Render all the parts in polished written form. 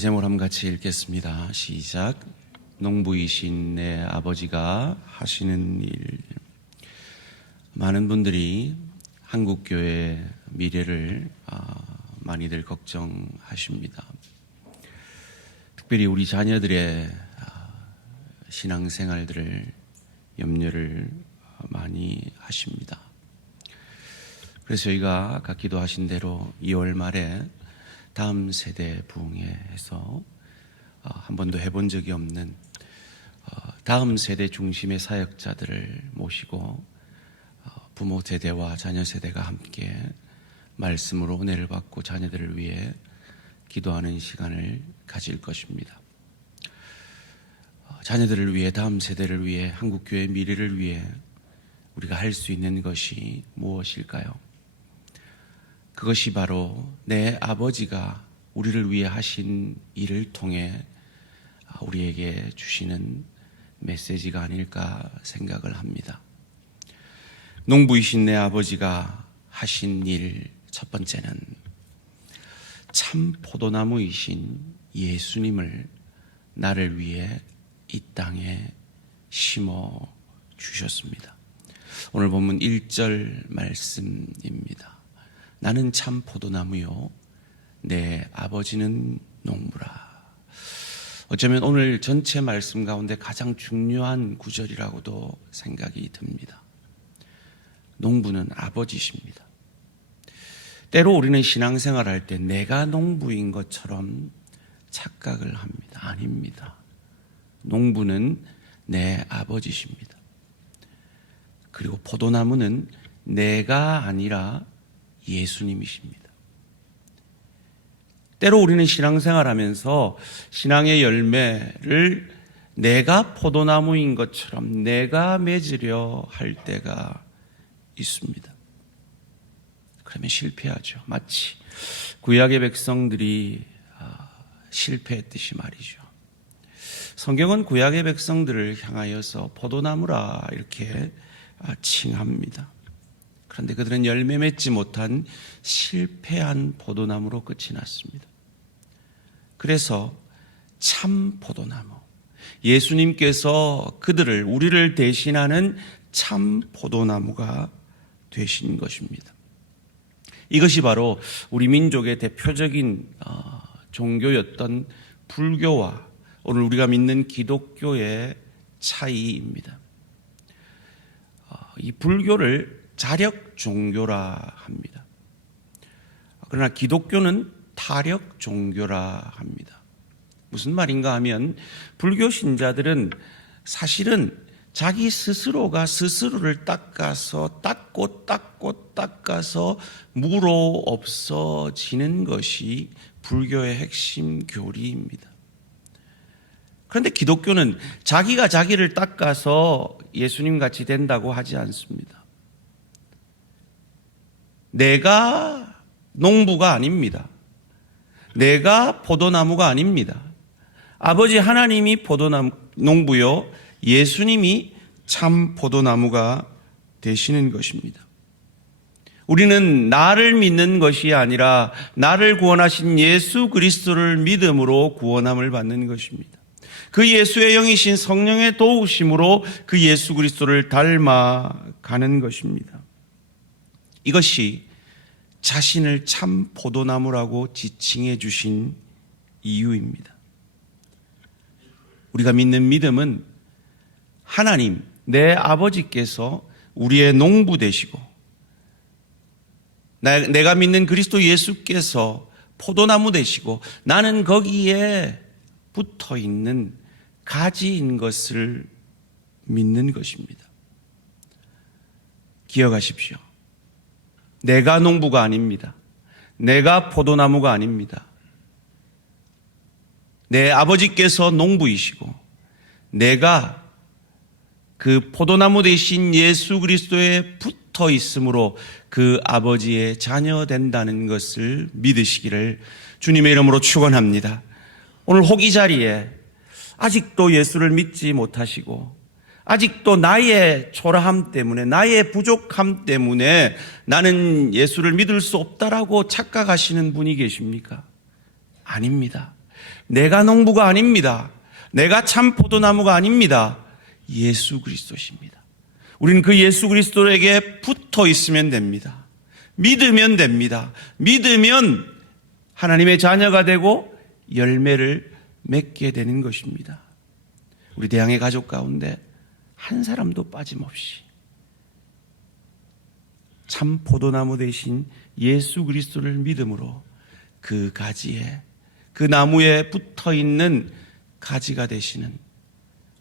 제목을 한번 같이 읽겠습니다. 시작. 농부이신 내 아버지가 하시는 일. 많은 분들이 한국교회 미래를 많이들 걱정하십니다. 특별히 우리 자녀들의 신앙생활들을 염려를 많이 하십니다. 그래서 저희가 아까 기도하신 대로 2월 말에 다음 세대 부흥회 해서 한 번도 해본 적이 없는 다음 세대 중심의 사역자들을 모시고 부모 세대와 자녀 세대가 함께 말씀으로 은혜를 받고 자녀들을 위해 기도하는 시간을 가질 것입니다. 자녀들을 위해, 다음 세대를 위해, 한국교회의 미래를 위해 우리가 할 수 있는 것이 무엇일까요? 그것이 바로 내 아버지가 우리를 위해 하신 일을 통해 우리에게 주시는 메시지가 아닐까 생각을 합니다. 농부이신 내 아버지가 하신 일 첫 번째는 참 포도나무이신 예수님을 나를 위해 이 땅에 심어 주셨습니다. 오늘 본문 1절 말씀입니다. 나는 참 포도나무요 내 아버지는 농부라. 어쩌면 오늘 전체 말씀 가운데 가장 중요한 구절이라고도 생각이 듭니다. 농부는 아버지십니다. 때로 우리는 신앙생활 할 때 내가 농부인 것처럼 착각을 합니다. 아닙니다. 농부는 내 아버지십니다. 그리고 포도나무는 내가 아니라 예수님이십니다. 때로 우리는 신앙생활 하면서 신앙의 열매를 내가 포도나무인 것처럼 내가 맺으려 할 때가 있습니다. 그러면 실패하죠. 마치 구약의 백성들이 실패했듯이 말이죠. 성경은 구약의 백성들을 향하여서 포도나무라 이렇게 칭합니다. 그런데 그들은 열매 맺지 못한 실패한 포도나무로 끝이 났습니다. 그래서 참 포도나무, 예수님께서 그들을, 우리를 대신하는 참 포도나무가 되신 것입니다. 이것이 바로 우리 민족의 대표적인 종교였던 불교와 오늘 우리가 믿는 기독교의 차이입니다. 이 불교를 자력 종교라 합니다. 그러나 기독교는 타력 종교라 합니다. 무슨 말인가 하면 불교 신자들은 사실은 자기 스스로가 스스로를 닦아서 닦아서 무로 없어지는 것이 불교의 핵심 교리입니다. 그런데 기독교는 자기가 자기를 닦아서 예수님 같이 된다고 하지 않습니다. 내가 농부가 아닙니다. 내가 포도나무가 아닙니다. 아버지 하나님이 농부요, 예수님이 참 포도나무가 되시는 것입니다. 우리는 나를 믿는 것이 아니라 나를 구원하신 예수 그리스도를 믿음으로 구원함을 받는 것입니다. 그 예수의 영이신 성령의 도우심으로 그 예수 그리스도를 닮아가는 것입니다. 이것이 자신을 참 포도나무라고 지칭해 주신 이유입니다. 우리가 믿는 믿음은 하나님, 내 아버지께서 우리의 농부 되시고 내가 믿는 그리스도 예수께서 포도나무 되시고 나는 거기에 붙어 있는 가지인 것을 믿는 것입니다. 기억하십시오. 내가 농부가 아닙니다. 내가 포도나무가 아닙니다. 내 아버지께서 농부이시고 내가 그 포도나무 되신 예수 그리스도에 붙어 있으므로 그 아버지의 자녀 된다는 것을 믿으시기를 주님의 이름으로 축원합니다. 오늘 혹 이 자리에 아직도 예수를 믿지 못하시고 아직도 나의 초라함 때문에, 나의 부족함 때문에 나는 예수를 믿을 수 없다라고 착각하시는 분이 계십니까? 아닙니다. 내가 농부가 아닙니다. 내가 참 포도나무가 아닙니다. 예수 그리스도십니다. 우리는 그 예수 그리스도에게 붙어 있으면 됩니다. 믿으면 됩니다. 믿으면 하나님의 자녀가 되고 열매를 맺게 되는 것입니다. 우리 대양의 가족 가운데 한 사람도 빠짐없이 참 포도나무 대신 예수 그리스도를 믿음으로 그 가지에, 그 나무에 붙어 있는 가지가 되시는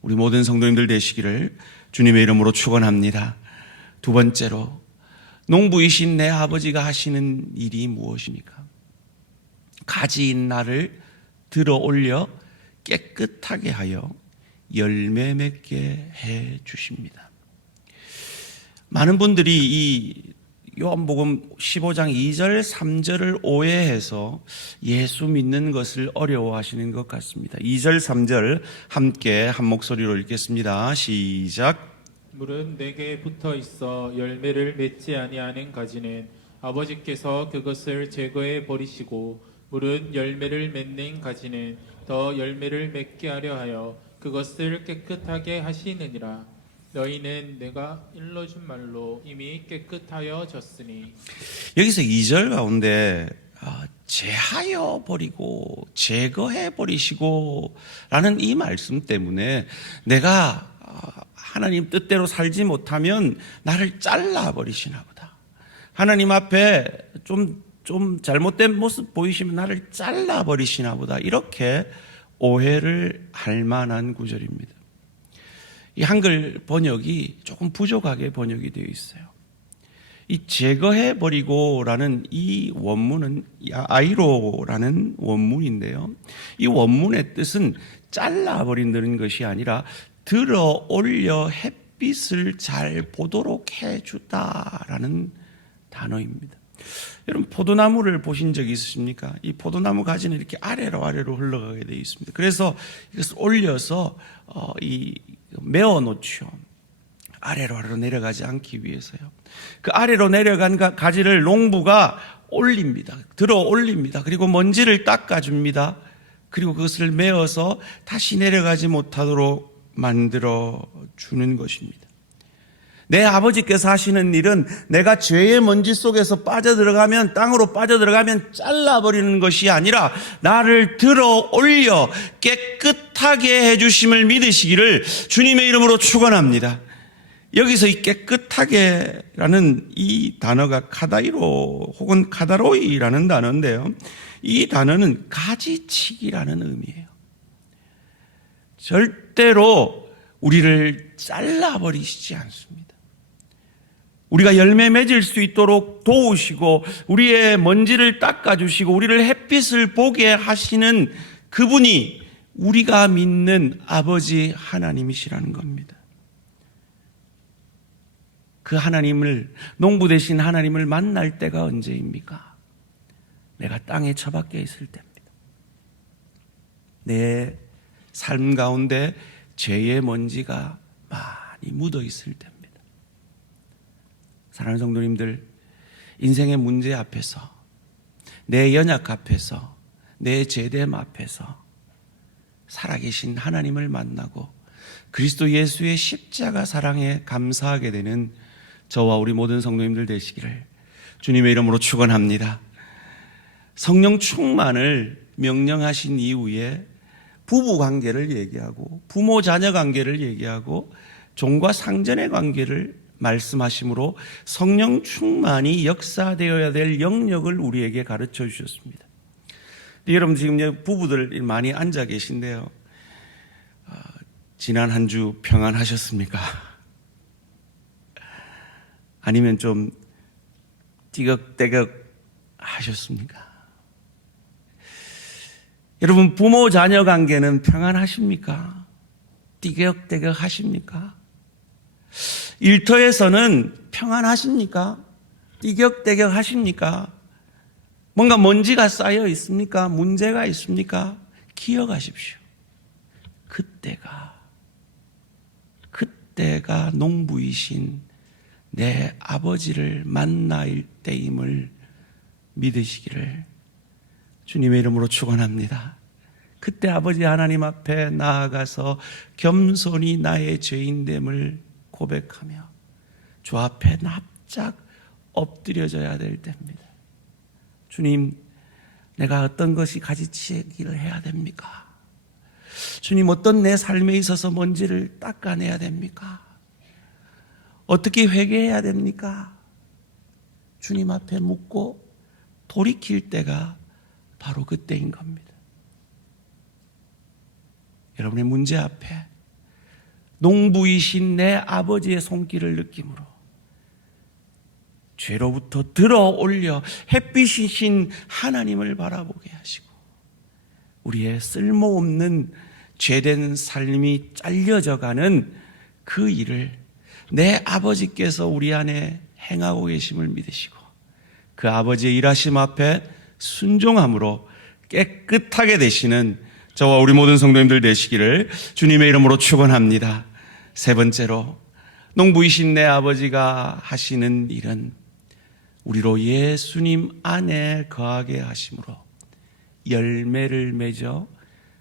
우리 모든 성도님들 되시기를 주님의 이름으로 축원합니다. 두 번째로, 농부이신 내 아버지가 하시는 일이 무엇입니까? 가지인 나를 들어 올려 깨끗하게 하여 열매 맺게 해 주십니다. 많은 분들이 이 요한복음 15장 2절 3절을 오해해서 예수 믿는 것을 어려워하시는 것 같습니다. 2절 3절 함께 한 목소리로 읽겠습니다. 시작. 물은 내게 붙어 있어 열매를 맺지 아니하는 가지는 아버지께서 그것을 제거해 버리시고, 물은 열매를 맺는 가지는 더 열매를 맺게 하려 하여 그것을 깨끗하게 하시느니라. 너희는 내가 일러준 말로 이미 깨끗하여졌으니. 여기서 2절 가운데 제하여 버리고 제거해 버리시고 라는 이 말씀 때문에 내가 하나님 뜻대로 살지 못하면 나를 잘라버리시나 보다. 하나님 앞에 좀 잘못된 모습 보이시면 나를 잘라버리시나 보다. 이렇게 오해를 할 만한 구절입니다. 이 한글 번역이 조금 부족하게 번역이 되어 있어요. 이 제거해버리고 라는 이 원문은 아이로라는 원문인데요. 이 원문의 뜻은 잘라버린다는 것이 아니라 들어 올려 햇빛을 잘 보도록 해주다라는 단어입니다. 여러분, 포도나무를 보신 적이 있으십니까? 이 포도나무 가지는 이렇게 아래로 흘러가게 되어 있습니다. 그래서 이것을 올려서 메어 놓죠. 아래로 내려가지 않기 위해서요. 그 아래로 내려간 가지를 농부가 올립니다. 들어 올립니다. 그리고 먼지를 닦아줍니다. 그리고 그것을 메어서 다시 내려가지 못하도록 만들어 주는 것입니다. 내 아버지께서 하시는 일은 내가 죄의 먼지 속에서 빠져들어가면, 땅으로 빠져들어가면 잘라버리는 것이 아니라 나를 들어 올려 깨끗하게 해주심을 믿으시기를 주님의 이름으로 축원합니다. 여기서 이 깨끗하게라는 이 단어가 카다이로 혹은 카다로이라는 단어인데요. 이 단어는 가지치기라는 의미예요. 절대로 우리를 잘라버리시지 않습니다. 우리가 열매 맺을 수 있도록 도우시고 우리의 먼지를 닦아주시고 우리를 햇빛을 보게 하시는 그분이 우리가 믿는 아버지 하나님이시라는 겁니다. 그 하나님을, 농부 되신 하나님을 만날 때가 언제입니까? 내가 땅에 처박혀 있을 때입니다. 내 삶 가운데 죄의 먼지가 많이 묻어 있을 때입니다. 사랑하는 성도님들, 인생의 문제 앞에서, 내 연약 앞에서, 내 죄됨 앞에서 살아계신 하나님을 만나고 그리스도 예수의 십자가 사랑에 감사하게 되는 저와 우리 모든 성도님들 되시기를 주님의 이름으로 축원합니다. 성령 충만을 명령하신 이후에 부부 관계를 얘기하고 부모 자녀 관계를 얘기하고 종과 상전의 관계를 말씀하심으로 성령 충만이 역사되어야 될 영역을 우리에게 가르쳐 주셨습니다. 여러분, 지금 부부들 많이 앉아 계신데요. 지난 한 주 평안하셨습니까? 아니면 좀 띠걱대걱 하셨습니까? 여러분, 부모 자녀 관계는 평안하십니까? 띠격대격 하십니까? 일터에서는 평안하십니까? 띠격대격 하십니까? 뭔가 먼지가 쌓여 있습니까? 문제가 있습니까? 기억하십시오. 그때가 농부이신 내 아버지를 만날 때임을 믿으시기를 주님의 이름으로 축원합니다. 그때 아버지 하나님 앞에 나아가서 겸손히 나의 죄인됨을 고백하며 주 앞에 납작 엎드려져야 될 때입니다. 주님, 내가 어떤 것이 가지치기를 해야 됩니까? 주님, 어떤 내 삶에 있어서 먼지를 닦아내야 됩니까? 어떻게 회개해야 됩니까? 주님 앞에 묻고 돌이킬 때가 바로 그때인 겁니다. 여러분의 문제 앞에 농부이신 내 아버지의 손길을 느낌으로 죄로부터 들어 올려 햇빛이신 하나님을 바라보게 하시고 우리의 쓸모없는 죄된 삶이 잘려져가는 그 일을 내 아버지께서 우리 안에 행하고 계심을 믿으시고 그 아버지의 일하심 앞에 순종함으로 깨끗하게 되시는 저와 우리 모든 성도님들 되시기를 주님의 이름으로 축원합니다. 세 번째로, 농부이신 내 아버지가 하시는 일은 우리로 예수님 안에 거하게 하심으로 열매를 맺어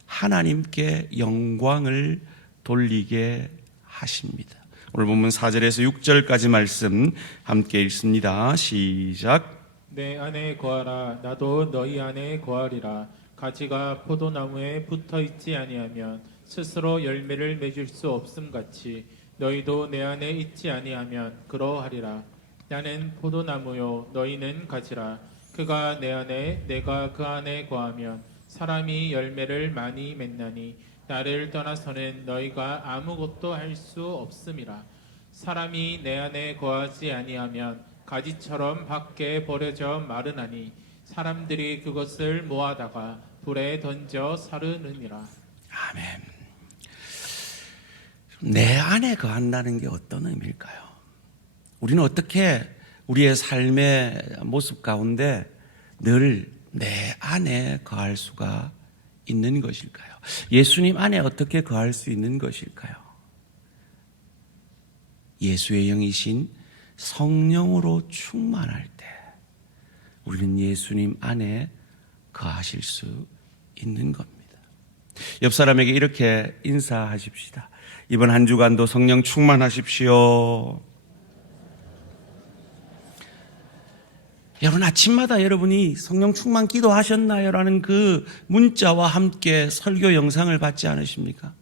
하나님께 영광을 돌리게 하십니다. 오늘 본문 4절에서 6절까지 말씀 함께 읽습니다. 시작. 내 안에 거하라. 나도 너희 안에 거하리라. 가지가 포도나무에 붙어 있지 아니하면 스스로 열매를 맺을 수 없음 같이 너희도 내 안에 있지 아니하면 그러하리라. 나는 포도나무요 너희는 가지라. 그가 내 안에 내가 그 안에 거하면 사람이 열매를 많이 맺나니 나를 떠나서는 너희가 아무것도 할 수 없음이라. 사람이 내 안에 거하지 아니하면 가지처럼 밖에 버려져 마르나니 사람들이 그것을 모아다가 불에 던져 사르느니라. 아멘. 내 안에 거한다는 게 어떤 의미일까요? 우리는 어떻게 우리의 삶의 모습 가운데 늘 내 안에 거할 수가 있는 것일까요? 예수님 안에 어떻게 거할 수 있는 것일까요? 예수의 영이신 성령으로 충만할 때 우리는 예수님 안에 거하실 수 있는 겁니다. 옆 사람에게 이렇게 인사하십시다. 이번 한 주간도 성령 충만하십시오. 여러분, 아침마다 여러분이 성령 충만 기도하셨나요? 라는 그 문자와 함께 설교 영상을 받지 않으십니까?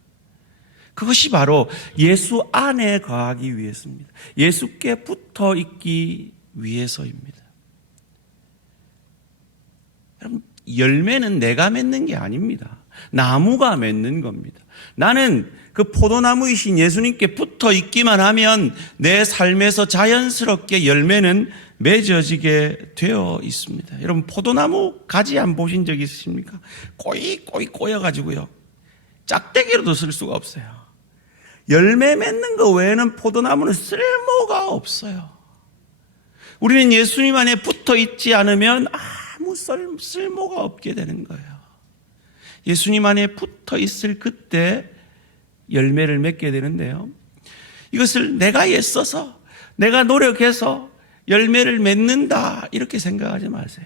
그것이 바로 예수 안에 거하기 위해서입니다. 예수께 붙어 있기 위해서입니다. 여러분, 열매는 내가 맺는 게 아닙니다. 나무가 맺는 겁니다. 나는 그 포도나무이신 예수님께 붙어 있기만 하면 내 삶에서 자연스럽게 열매는 맺어지게 되어 있습니다. 여러분, 포도나무 가지 안 보신 적 있으십니까? 꼬이 꼬여가지고요. 짝대기로도 쓸 수가 없어요. 열매 맺는 거 외에는 포도나무는 쓸모가 없어요. 우리는 예수님 안에 붙어 있지 않으면 아무 쓸모가 없게 되는 거예요. 예수님 안에 붙어 있을 그때 열매를 맺게 되는데요. 이것을 내가 애써서, 내가 노력해서 열매를 맺는다 이렇게 생각하지 마세요.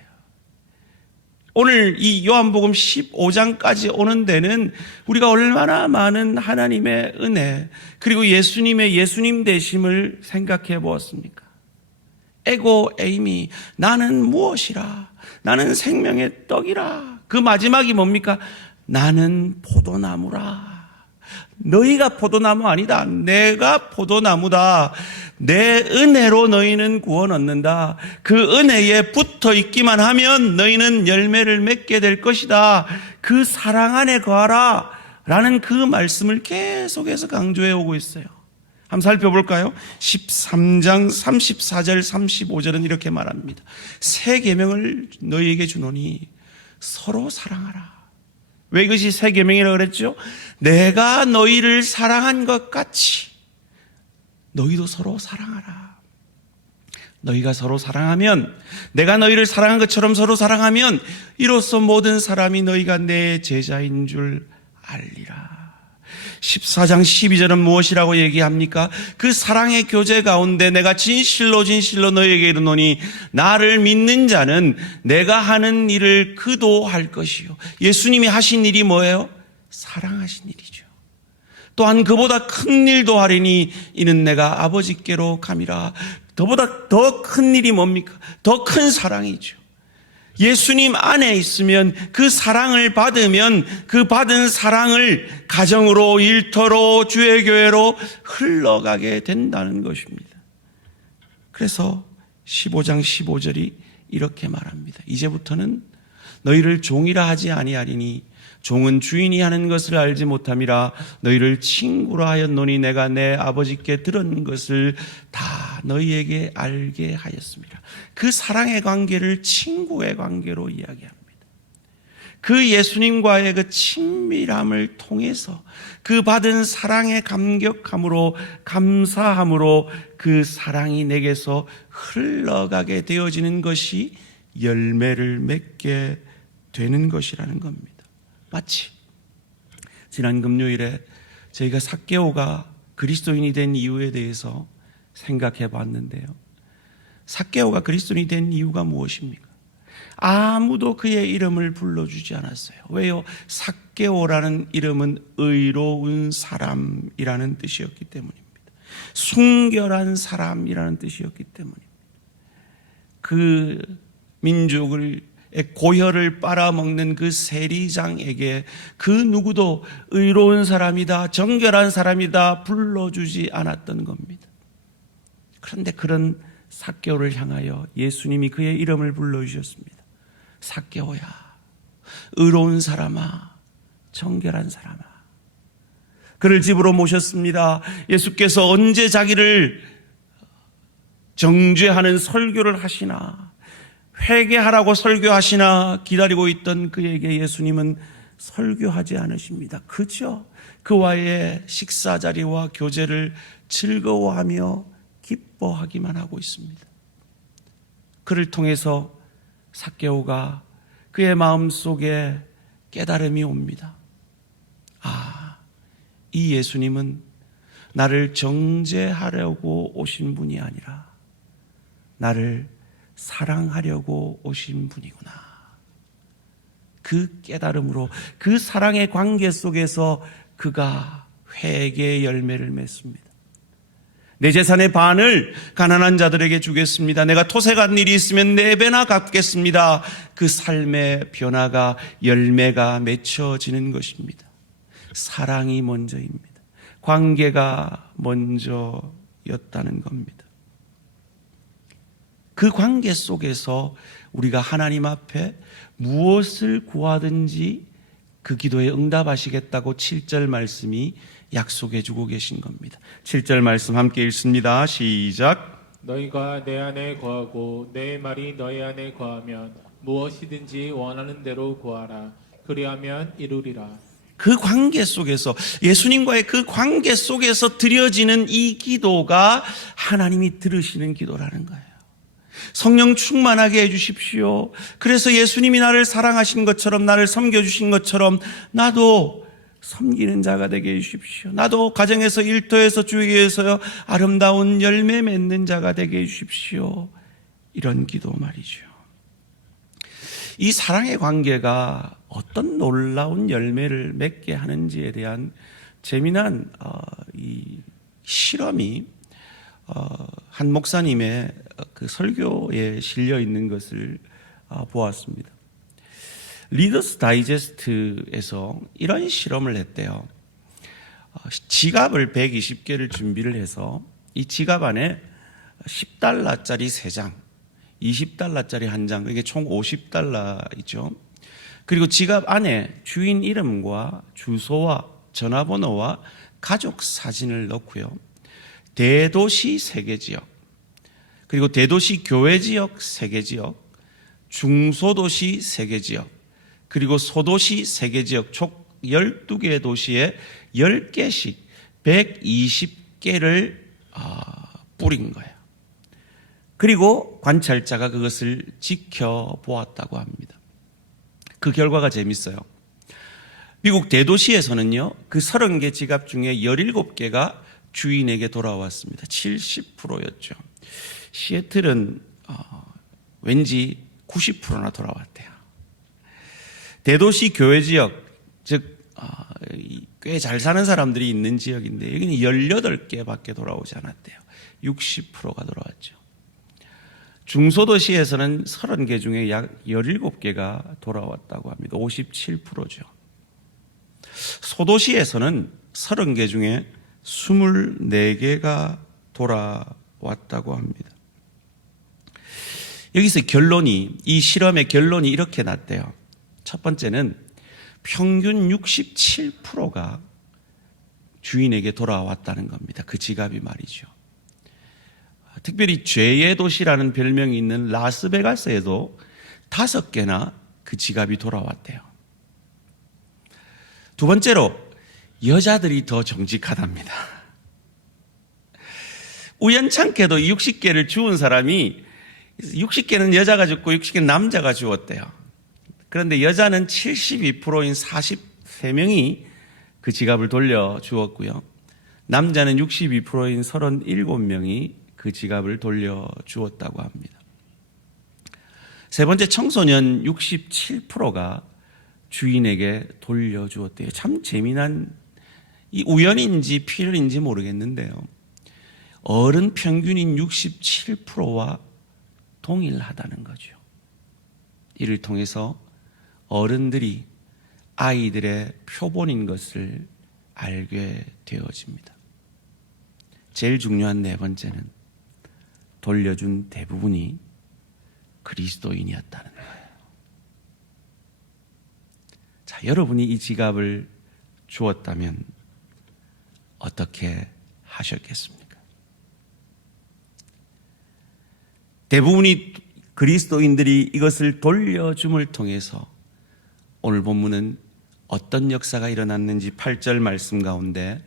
오늘 이 요한복음 15장까지 오는 데는 우리가 얼마나 많은 하나님의 은혜 그리고 예수님의 예수님 되심을 생각해 보았습니까? 에고 에이미, 나는 무엇이라, 나는 생명의 떡이라. 그 마지막이 뭡니까? 나는 포도나무라. 너희가 포도나무 아니다. 내가 포도나무다. 내 은혜로 너희는 구원 얻는다. 그 은혜에 붙어 있기만 하면 너희는 열매를 맺게 될 것이다. 그 사랑 안에 거하라. 라는 그 말씀을 계속해서 강조해 오고 있어요. 한번 살펴볼까요? 13장 34절 35절은 이렇게 말합니다. 새 계명을 너희에게 주노니 서로 사랑하라. 왜 이것이 새 계명이라고 그랬죠? 내가 너희를 사랑한 것 같이 너희도 서로 사랑하라. 너희가 서로 사랑하면, 내가 너희를 사랑한 것처럼 서로 사랑하면 이로써 모든 사람이 너희가 내 제자인 줄 알리라. 14장 12절은 무엇이라고 얘기합니까? 그 사랑의 교제 가운데 내가 진실로 너희에게 이르노니 나를 믿는 자는 내가 하는 일을 그도 할 것이요. 예수님이 하신 일이 뭐예요? 사랑하신 일이죠. 또한 그보다 큰 일도 하리니 이는 내가 아버지께로 감이라. 더보다 더 큰 일이 뭡니까? 더 큰 사랑이죠. 예수님 안에 있으면 그 사랑을 받으면 그 받은 사랑을 가정으로, 일터로, 주의 교회로 흘러가게 된다는 것입니다. 그래서 15장 15절이 이렇게 말합니다. 이제부터는 너희를 종이라 하지 아니하리니 종은 주인이 하는 것을 알지 못함이라. 너희를 친구라 하였노니 내가 내 아버지께 들은 것을 다 너희에게 알게 하였습니다. 그 사랑의 관계를 친구의 관계로 이야기합니다. 그 예수님과의 그 친밀함을 통해서 그 받은 사랑의 감격함으로, 감사함으로 그 사랑이 내게서 흘러가게 되어지는 것이 열매를 맺게 되는 것이라는 겁니다. 마치 지난 금요일에 저희가 삭개오가 그리스도인이 된 이유에 대해서 생각해 봤는데요. 삭개오가 그리스도인이 된 이유가 무엇입니까? 아무도 그의 이름을 불러주지 않았어요. 왜요? 삭개오라는 이름은 의로운 사람이라는 뜻이었기 때문입니다. 순결한 사람이라는 뜻이었기 때문입니다. 그 민족을 고혈을 빨아먹는 그 세리장에게 그 누구도 의로운 사람이다, 정결한 사람이다 불러주지 않았던 겁니다. 그런데 그런 삭개오를 향하여 예수님이 그의 이름을 불러주셨습니다. 삭개오야, 의로운 사람아, 정결한 사람아. 그를 집으로 모셨습니다. 예수께서 언제 자기를 정죄하는 설교를 하시나, 회개하라고 설교하시나 기다리고 있던 그에게 예수님은 설교하지 않으십니다. 그저 그와의 식사 자리와 교제를 즐거워하며 기뻐하기만 하고 있습니다. 그를 통해서 삭개오가 그의 마음속에 깨달음이 옵니다. 아, 이 예수님은 나를 정죄하려고 오신 분이 아니라 나를 사랑하려고 오신 분이구나. 그 깨달음으로, 그 사랑의 관계 속에서 그가 회개의 열매를 맺습니다. 내 재산의 반을 가난한 자들에게 주겠습니다. 내가 토색한 일이 있으면 4배나 갚겠습니다. 그 삶의 변화가, 열매가 맺혀지는 것입니다. 사랑이 먼저입니다. 관계가 먼저였다는 겁니다. 그 관계 속에서 우리가 하나님 앞에 무엇을 구하든지 그 기도에 응답하시겠다고 7절 말씀이 약속해 주고 계신 겁니다. 7절 말씀 함께 읽습니다. 시작. 너희가 내 안에 거하고 내 말이 너희 안에 거하면 무엇이든지 원하는 대로 구하라. 그리하면 이루리라. 그 관계 속에서, 예수님과의 그 관계 속에서 드려지는 이 기도가 하나님이 들으시는 기도라는 거예요. 성령 충만하게 해주십시오. 그래서 예수님이 나를 사랑하신 것처럼, 나를 섬겨주신 것처럼 나도 섬기는 자가 되게 해주십시오. 나도 가정에서, 일터에서, 주위에서 아름다운 열매 맺는 자가 되게 해주십시오. 이런 기도 말이죠. 이 사랑의 관계가 어떤 놀라운 열매를 맺게 하는지에 대한 재미난 이 실험이 한 목사님의 그 설교에 실려 있는 것을 보았습니다. 리더스 다이제스트에서 이런 실험을 했대요. 지갑을 120개를 준비를 해서 이 지갑 안에 $10짜리 3장, $20짜리 1장, 이게 총 $50이죠. 그리고 지갑 안에 주인 이름과 주소와 전화번호와 가족 사진을 넣고요. 대도시 3개 지역, 그리고 대도시 교회 지역 3개 지역, 중소도시 3개 지역, 그리고 소도시 3개 지역, 총 12개 도시에 10개씩 120개를 뿌린 거예요. 그리고 관찰자가 그것을 지켜보았다고 합니다. 그 결과가 재밌어요. 미국 대도시에서는요, 그 30개 지갑 중에 17개가 주인에게 돌아왔습니다. 70%였죠. 시애틀은 왠지 90%나 돌아왔대요. 대도시 교회 지역, 즉 꽤 잘 사는 사람들이 있는 지역인데 여기는 18개밖에 돌아오지 않았대요. 60%가 돌아왔죠. 중소도시에서는 30개 중에 약 17개가 돌아왔다고 합니다. 57%죠. 소도시에서는 30개 중에 24개가 돌아왔다고 합니다. 여기서 이 실험의 결론이 이렇게 났대요. 첫 번째는 평균 67%가 주인에게 돌아왔다는 겁니다. 그 지갑이 말이죠. 특별히 죄의 도시라는 별명이 있는 라스베가스에도 5개나 그 지갑이 돌아왔대요. 두 번째로 여자들이 더 정직하답니다. 우연찮게도 60개를 주운 사람이 60개는 여자가 줬고 60개는 남자가 주었대요. 그런데 여자는 72%인 43명이 그 지갑을 돌려주었고요. 남자는 62%인 37명이 그 지갑을 돌려주었다고 합니다. 세 번째, 청소년 67%가 주인에게 돌려주었대요. 참 재미난, 이 우연인지 필연인지 모르겠는데요. 어른 평균인 67%와 동일하다는 거죠. 이를 통해서 어른들이 아이들의 표본인 것을 알게 되어집니다. 제일 중요한 네 번째는 돌려준 대부분이 그리스도인이었다는 거예요. 자, 여러분이 이 지갑을 주었다면 어떻게 하셨겠습니까? 대부분이 그리스도인들이 이것을 돌려줌을 통해서 오늘 본문은 어떤 역사가 일어났는지 8절 말씀 가운데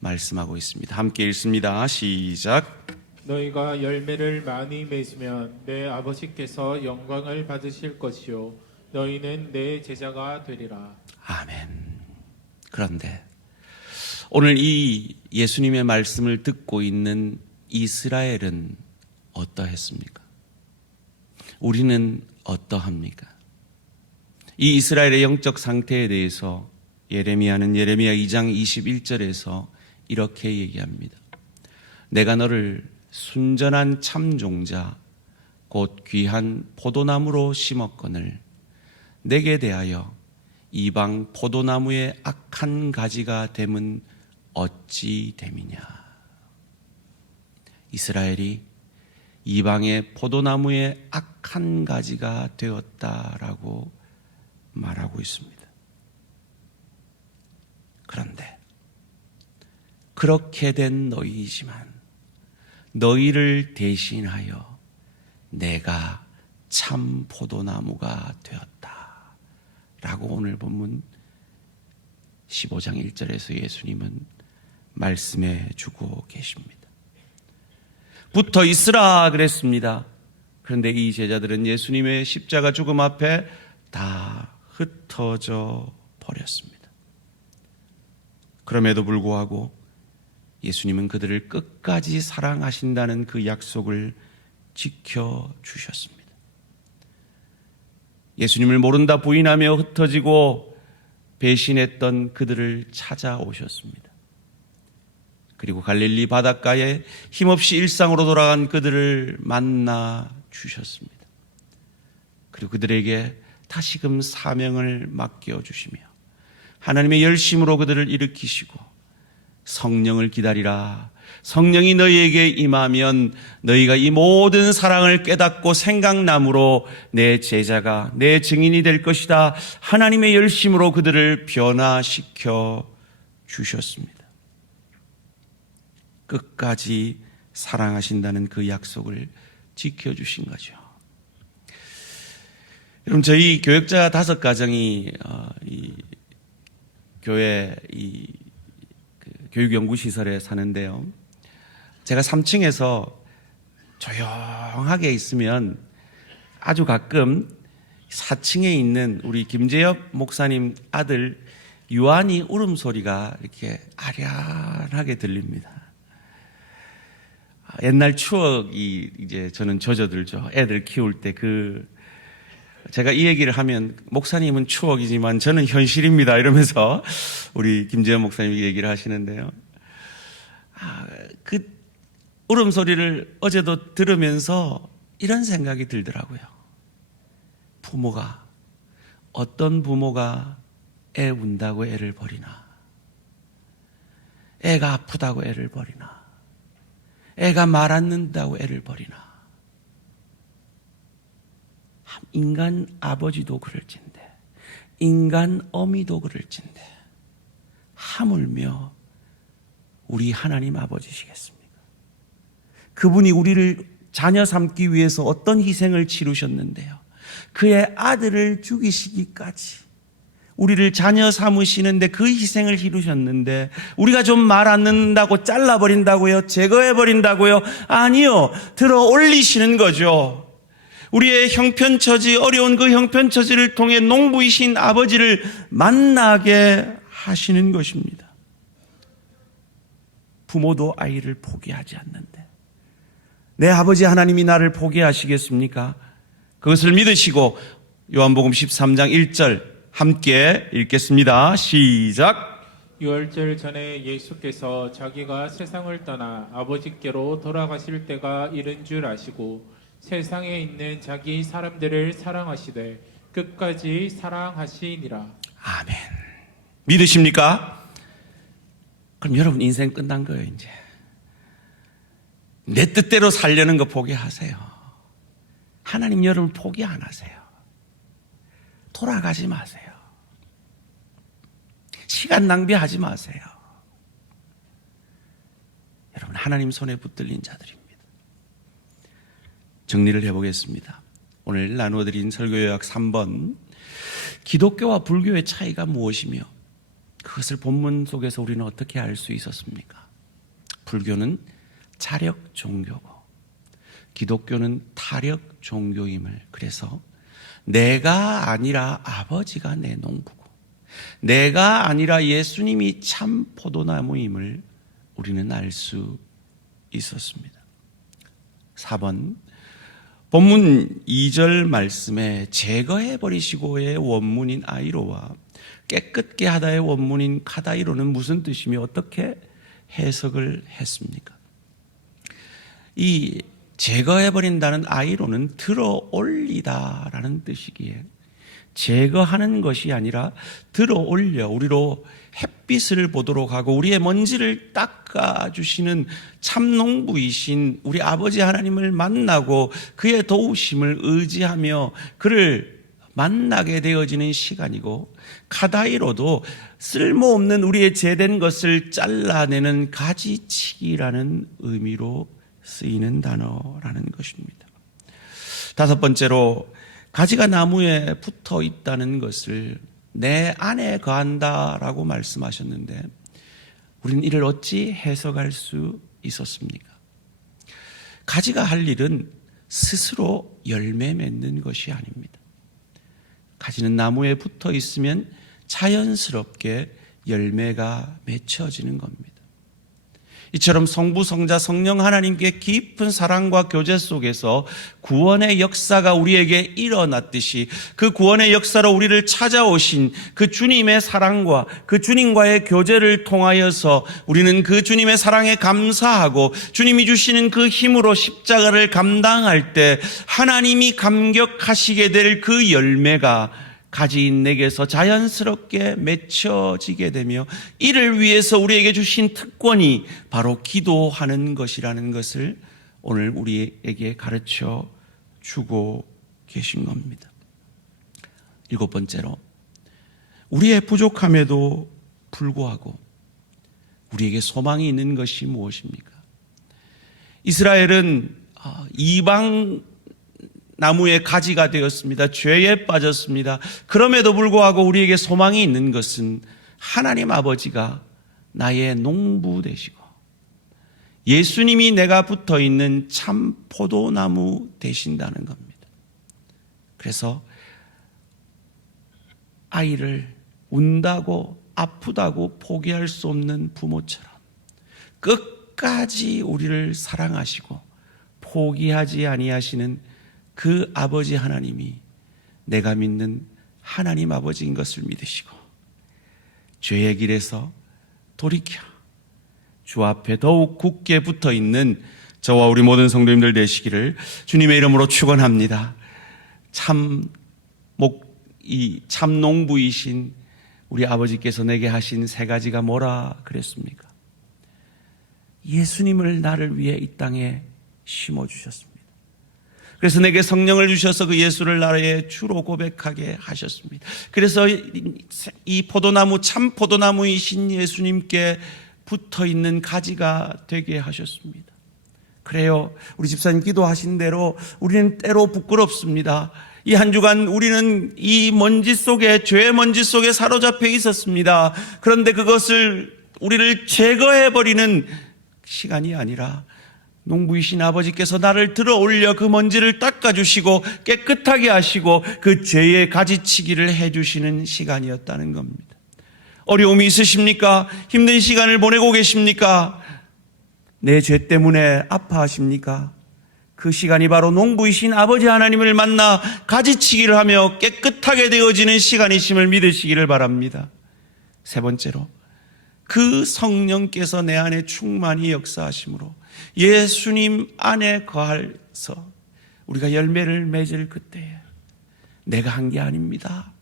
말씀하고 있습니다. 함께 읽습니다. 시작. 너희가 열매를 많이 맺으면 내 아버지께서 영광을 받으실 것이요 너희는 내 제자가 되리라. 아멘. 그런데 오늘 이 예수님의 말씀을 듣고 있는 이스라엘은 어떠했습니까? 우리는 어떠합니까? 이 이스라엘의 영적 상태에 대해서 예레미야는 예레미야 2장 21절에서 이렇게 얘기합니다. 내가 너를 순전한 참종자 곧 귀한 포도나무로 심었거늘 내게 대하여 이방 포도나무의 악한 가지가 됨은 어찌 됨이냐. 이스라엘이 이방의 포도나무의 악한 가지가 되었다라고 말하고 있습니다. 그런데 그렇게 된 너희이지만 너희를 대신하여 내가 참 포도나무가 되었다 라고 오늘 본문 15장 1절에서 예수님은 말씀해 주고 계십니다. 붙어 있으라 그랬습니다. 그런데 이 제자들은 예수님의 십자가 죽음 앞에 다 흩어져 버렸습니다. 그럼에도 불구하고 예수님은 그들을 끝까지 사랑하신다는 그 약속을 지켜주셨습니다. 예수님을 모른다 부인하며 흩어지고 배신했던 그들을 찾아오셨습니다. 그리고 갈릴리 바닷가에 힘없이 일상으로 돌아간 그들을 만나 주셨습니다. 그리고 그들에게 다시금 사명을 맡겨주시며 하나님의 열심으로 그들을 일으키시고 성령을 기다리라. 성령이 너희에게 임하면 너희가 이 모든 사랑을 깨닫고 생각남으로 내 제자가 내 증인이 될 것이다. 하나님의 열심으로 그들을 변화시켜 주셨습니다. 끝까지 사랑하신다는 그 약속을 지켜주신 거죠. 여러분, 저희 교역자 5가정이 이 교회 교육연구시설에 사는데요. 제가 3층에서 조용하게 있으면 아주 가끔 4층에 있는 우리 김재엽 목사님 아들 유한히 울음소리가 이렇게 아련하게 들립니다. 옛날 추억이 이제 저는 젖어들죠. 애들 키울 때 제가 이 얘기를 하면 목사님은 추억이지만 저는 현실입니다 이러면서 우리 김재현 목사님이 얘기를 하시는데요. 그 울음소리를 어제도 들으면서 이런 생각이 들더라고요. 어떤 부모가 애 운다고 애를 버리나? 애가 아프다고 애를 버리나? 애가 말 안 듣는다고 애를 버리나? 인간 아버지도 그럴진데, 인간 어미도 그럴진데, 하물며 우리 하나님 아버지시겠습니까? 그분이 우리를 자녀 삼기 위해서 어떤 희생을 치르셨는데요. 그의 아들을 죽이시기까지 우리를 자녀 삼으시는데 그 희생을 이루셨는데, 우리가 좀 말 안 듣는다고 잘라버린다고요? 제거해버린다고요? 아니요. 들어 올리시는 거죠. 우리의 형편처지, 어려운 그 형편처지를 통해 농부이신 아버지를 만나게 하시는 것입니다. 부모도 아이를 포기하지 않는데 내 아버지 하나님이 나를 포기하시겠습니까? 그것을 믿으시고 요한복음 13장 1절 함께 읽겠습니다. 시작. 유월절 전에 예수께서 자기가 세상을 떠나 아버지께로 돌아가실 때가 이른 줄 아시고 세상에 있는 자기 사람들을 사랑하시되 끝까지 사랑하시니라. 아멘. 믿으십니까? 그럼 여러분 인생 끝난 거예요. 이제 내 뜻대로 살려는 거 포기하세요. 하나님 여러분 포기 안 하세요. 돌아가지 마세요. 시간 낭비하지 마세요. 여러분 하나님 손에 붙들린 자들입니다. 정리를 해보겠습니다. 오늘 나누어드린 설교요약 3번, 기독교와 불교의 차이가 무엇이며 그것을 본문 속에서 우리는 어떻게 알 수 있었습니까? 불교는 자력 종교고 기독교는 타력 종교임을, 그래서 내가 아니라 아버지가 내 농부고 내가 아니라 예수님이 참 포도나무임을 우리는 알 수 있었습니다. 4번, 본문 2절 말씀에 제거해버리시고의 원문인 아이로와 깨끗게 하다의 원문인 카다이로는 무슨 뜻이며 어떻게 해석을 했습니까? 이 제거해버린다는 아이로는 들어 올리다라는 뜻이기에 제거하는 것이 아니라 들어 올려 우리로 햇빛을 보도록 하고 우리의 먼지를 닦아주시는 참농부이신 우리 아버지 하나님을 만나고 그의 도우심을 의지하며 그를 만나게 되어지는 시간이고, 카다이로도 쓸모없는 우리의 제된 것을 잘라내는 가지치기라는 의미로 쓰이는 단어라는 것입니다. 5번째로, 가지가 나무에 붙어 있다는 것을 내 안에 거한다라고 말씀하셨는데 우리는 이를 어찌 해석할 수 있었습니까? 가지가 할 일은 스스로 열매 맺는 것이 아닙니다. 가지는 나무에 붙어 있으면 자연스럽게 열매가 맺혀지는 겁니다. 이처럼 성부, 성자, 성령 하나님께 깊은 사랑과 교제 속에서 구원의 역사가 우리에게 일어났듯이 그 구원의 역사로 우리를 찾아오신 그 주님의 사랑과 그 주님과의 교제를 통하여서 우리는 그 주님의 사랑에 감사하고 주님이 주시는 그 힘으로 십자가를 감당할 때 하나님이 감격하시게 될 그 열매가 가지인 내게서 자연스럽게 맺혀지게 되며 이를 위해서 우리에게 주신 특권이 바로 기도하는 것이라는 것을 오늘 우리에게 가르쳐 주고 계신 겁니다. 7번째로, 우리의 부족함에도 불구하고 우리에게 소망이 있는 것이 무엇입니까? 이스라엘은 이방 나무의 가지가 되었습니다. 죄에 빠졌습니다. 그럼에도 불구하고 우리에게 소망이 있는 것은 하나님 아버지가 나의 농부 되시고 예수님이 내가 붙어 있는 참 포도나무 되신다는 겁니다. 그래서 아이를 운다고 아프다고 포기할 수 없는 부모처럼 끝까지 우리를 사랑하시고 포기하지 아니하시는 그 아버지 하나님이 내가 믿는 하나님 아버지인 것을 믿으시고 죄의 길에서 돌이켜 주 앞에 더욱 굳게 붙어 있는 저와 우리 모든 성도님들 되시기를 주님의 이름으로 축원합니다. 참 농부이신 우리 아버지께서 내게 하신 세 가지가 뭐라 그랬습니까? 예수님을 나를 위해 이 땅에 심어주셨습니다. 그래서 내게 성령을 주셔서 그 예수를 나의 주로 고백하게 하셨습니다. 그래서 이 포도나무, 참 포도나무이신 예수님께 붙어 있는 가지가 되게 하셨습니다. 그래요. 우리 집사님 기도하신 대로 우리는 때로 부끄럽습니다. 이 한 주간 우리는 이 먼지 속에, 죄의 먼지 속에 사로잡혀 있었습니다. 그런데 그것을 우리를 제거해버리는 시간이 아니라 농부이신 아버지께서 나를 들어 올려 그 먼지를 닦아주시고 깨끗하게 하시고 그 죄의 가지치기를 해주시는 시간이었다는 겁니다. 어려움이 있으십니까? 힘든 시간을 보내고 계십니까? 내 죄 때문에 아파하십니까? 그 시간이 바로 농부이신 아버지 하나님을 만나 가지치기를 하며 깨끗하게 되어지는 시간이심을 믿으시기를 바랍니다. 세 번째로, 그 성령께서 내 안에 충만히 역사하심으로 예수님 안에 거하서 우리가 열매를 맺을 그때에 내가 한 게 아닙니다.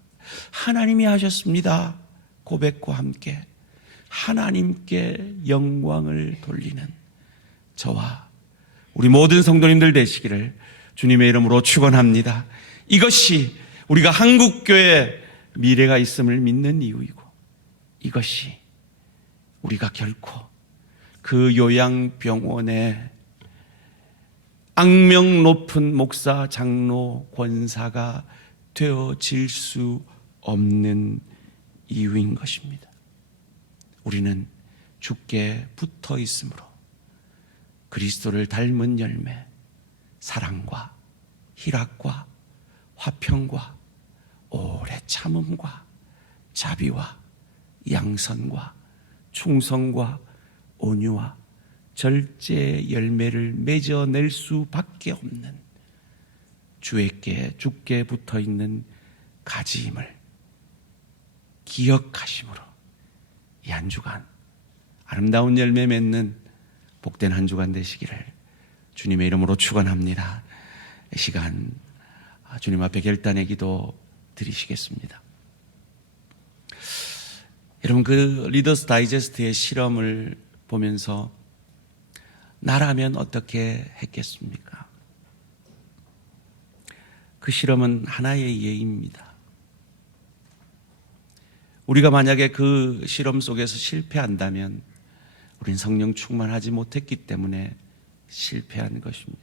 하나님이 하셨습니다. 고백과 함께 하나님께 영광을 돌리는 저와 우리 모든 성도님들 되시기를 주님의 이름으로 축원합니다. 이것이 우리가 한국교회에 미래가 있음을 믿는 이유이고, 이것이 우리가 결코 그 요양병원에 악명 높은 목사, 장로, 권사가 되어질 수 없는 이유인 것입니다. 우리는 주께 붙어 있으므로 그리스도를 닮은 열매, 사랑과 희락과 화평과 오래 참음과 자비와 양선과 충성과 온유와 절제의 열매를 맺어낼 수밖에 없는 주께 붙어있는 가지임을 기억하심으로 이 한 주간 아름다운 열매 맺는 복된 한 주간 되시기를 주님의 이름으로 축원합니다. 이 시간 주님 앞에 결단의 기도 드리시겠습니다. 여러분, 그 리더스 다이제스트의 실험을 보면서 나라면 어떻게 했겠습니까? 그 실험은 하나의 예입니다. 우리가 만약에 그 실험 속에서 실패한다면 우린 성령 충만하지 못했기 때문에 실패한 것입니다.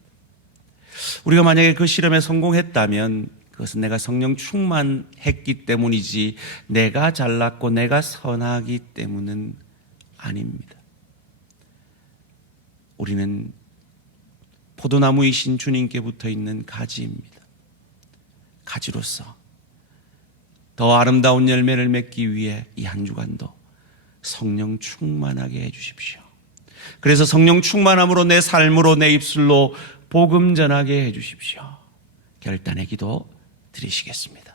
우리가 만약에 그 실험에 성공했다면 그것은 내가 성령 충만했기 때문이지 내가 잘났고 내가 선하기 때문은 아닙니다. 우리는 포도나무이신 주님께 붙어있는 가지입니다. 가지로서 더 아름다운 열매를 맺기 위해 이 한 주간도 성령 충만하게 해주십시오. 그래서 성령 충만함으로 내 삶으로 내 입술로 복음 전하게 해주십시오. 결단의 기도 드리시겠습니다.